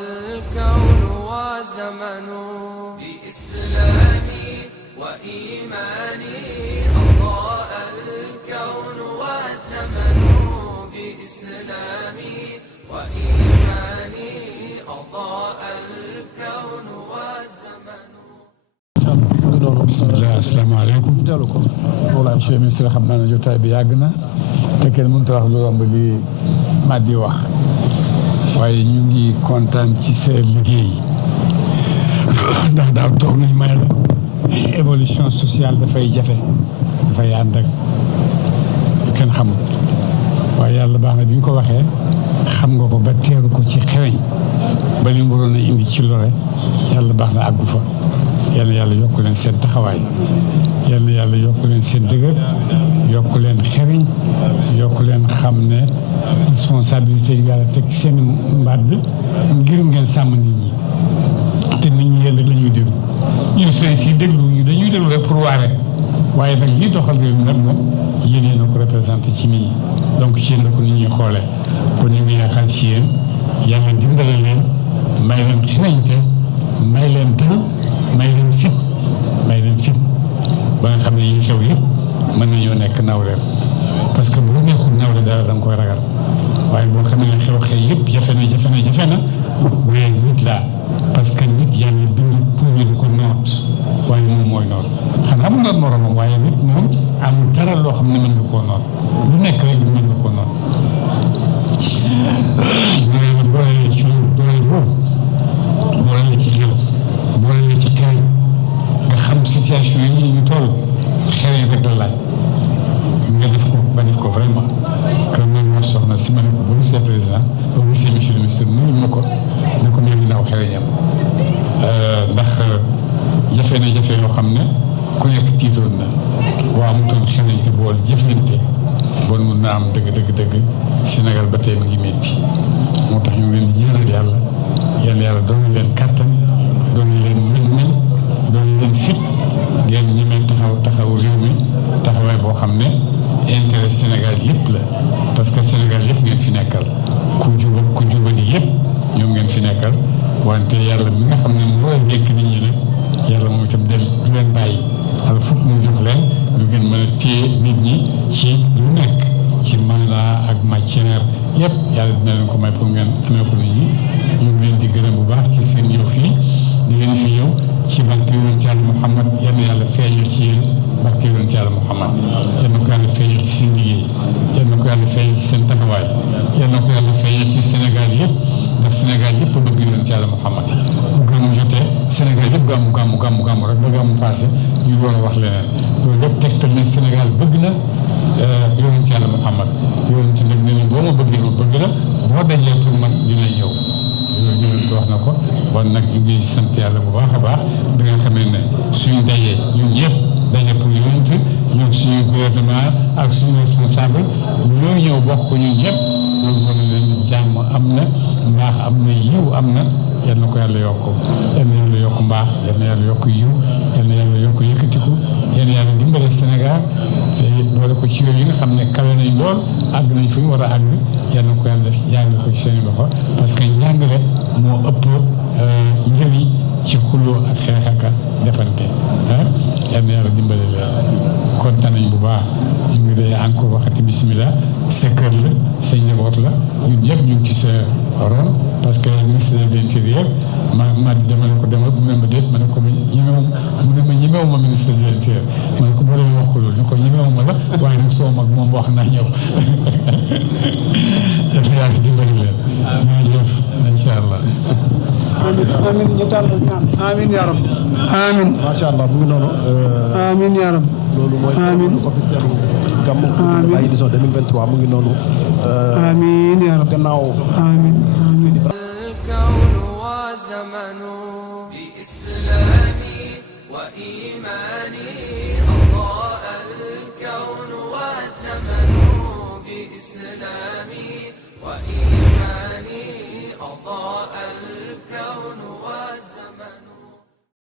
الكون وزمن بإسلامي وإيماني أضاء الكون والزمن بإسلامي وإيماني أضاء الكون والزمن. بسم الله السلام عليكم. monsieur ministre xam naa ne jotaay bi yàgg na te kenn mënut a wax lu romb li ma di wax waaye ñu ngi kontaan ci sa liggéey ndax daaw toog nañ may la évolution sociale dafay jafe dafay ànd ak kenn xamul waaye yàlla baax na bi ñu ko waxee xam nga ko ba teeru ko ci xeweñ ba li mu waroon a indi ci lore yàlla baax na àggu fa. yal na yàlla yokk leen seen taxawaay yal na yàlla yokk leen seen dëgër yokk leen xeriñ yokk leen xam ne responsabilité yu yàlla teg seen mbàdd ngir ngeen sàmm nit ñi te nit ñi yéen rek la ñuy déglu ñun sëy si déglu ñu dañuy déglu rek pour waare waaye nag lii doxal réew mi nag moom yéen yéen a ko représenté ci nit ñi donc ci yéen la ko nit ñi xoolee kon ñu ngi yaakaar ci yéen yàlla dimbale leen may leen xeriñte may leen dal may leen fit ba nga xam ne yi xew yëpp mën nañoo nekk nawleem parce que bu nekkul nawle dara da nga koy ragal waaye boo xam ne xew yëpp jafe na waaye nit laa parce que nit yàlla bind pour ñu di ko noot waaye moom mooy noot xanaa mu noot moromam waaye nit moom amul dara loo xam ne mën nga koo noot lu nekk rek mën nga koo noot boole ci doole boobu boole la ci xew boole la ci kër nga xam situation yi ñu toll xew yi rek la laaj nga def ko ba def ko vraiment comme man moo soxna si ma ne ko bu monsieur président bu monsieur le ministre nuyu ma ko ne ko maa ngi naaw xew ñam ndax jafe na jafe yoo xam ne ku nekk tiitoon na waa amutoon xewante bool jëflante bon mun naa am dëgg Sénégal ba tey mu ngi métti moo tax ñu ngi leen di ñaanal yàlla doon leen kàttan doon leen mën doon leen fit ngeen ñemee taxaw réew mi taxawaay boo xam ne intérêt Sénégal yëpp la parce que Sénégal yëpp ngeen fi nekkal ku jubani yëpp ñoom ngeen fi nekkal wante yàlla mi nga xam ne moo la dénk nit ñi nag yàlla moom itam du leen bàyyi al fukk mu jox leen lu ngeen mën a téye nit ñi ci lu nekk ci maanaa ak matière yëpp yàlla dina leen ko may pour ngeen amee ko nit ñi ñu ngi leen di gërëm bu baax ci seen ñëw fii di ngeen fi ñëw ci barke yonent Yàlla Muhammad yal na yàlla feeñal ci yéen barke yonent Yàlla Muhammad yal na ko yàlla feeñal ci seen liggéey yal na ko yàlla feeñal ci seen taxawaay yal na ko yàlla feeñal ci Sénégal yëpp ndax Sénégal yëpp a bëgg yonent Yàlla Muhammad bu gàmmu jotee Sénégal yëpp gàmmu rek ba gàmmu passé ñu war a wax leneen loolu lépp tegtal ne Sénégal bëgg na yonent Yàlla Muhammad yonent nag ne boo ma bëggee ma bëgg la boo dajee pour man dina ñëw loolu yonent wax na ko bon nag ñu ngi sant yàlla bu baax a baax da nga xamee ne suñu dajee ñun ñëpp daje pour yonent ñoom suñu gouvernement ak suñu responsable ñoo ñëw bokk ko ñun ñëpp loolu moo ne leen jàmm am na mbaax am na yiw am na yal na ko yàlla yokk yal na yàlla yokk mbaax yal na yàlla yokk yiw yal na yàlla yokk yëkkatiku yal na yàlla dimbale Sénégal te boole ko ci yooyu yi nga xam ne kawe nañ lool àgg nañ fu ñu war a àgg yal na ko yàlla def jàngale ko ci seen loxo parce que njàngale moo ëpp njëriñ ci xuloo ak xeex ak defante yal na yàlla dimbale leen kontaan nañ bu baax ñu ngi lay encore waxati bisimilah sa kër la sa njaboot la ñun ñëpp ñu ngi ci sa ron parce que ministre de l'intérieur ma dama ne ko demal mu ne ma déet ma ne ko ñemewu ma ministre de l'intérieur ma ne ko boo leen wax ko loolu ñu ko ñemewu ma la waaye nag soo mag moom wax naa ñëw dafa yàlla dimbali leen ñooñu incha allah. amiin ñu tàll ñaan amiin yaa rab amiin macha allah mu ngi noonu. amiin yaa rab loolu mooy. amiin officiel Gamou Coulibaly édition 2023 mu ngi noonu. amiin yaa rab gannaaw. amiin الكون وزمن بإسلامي وإيماني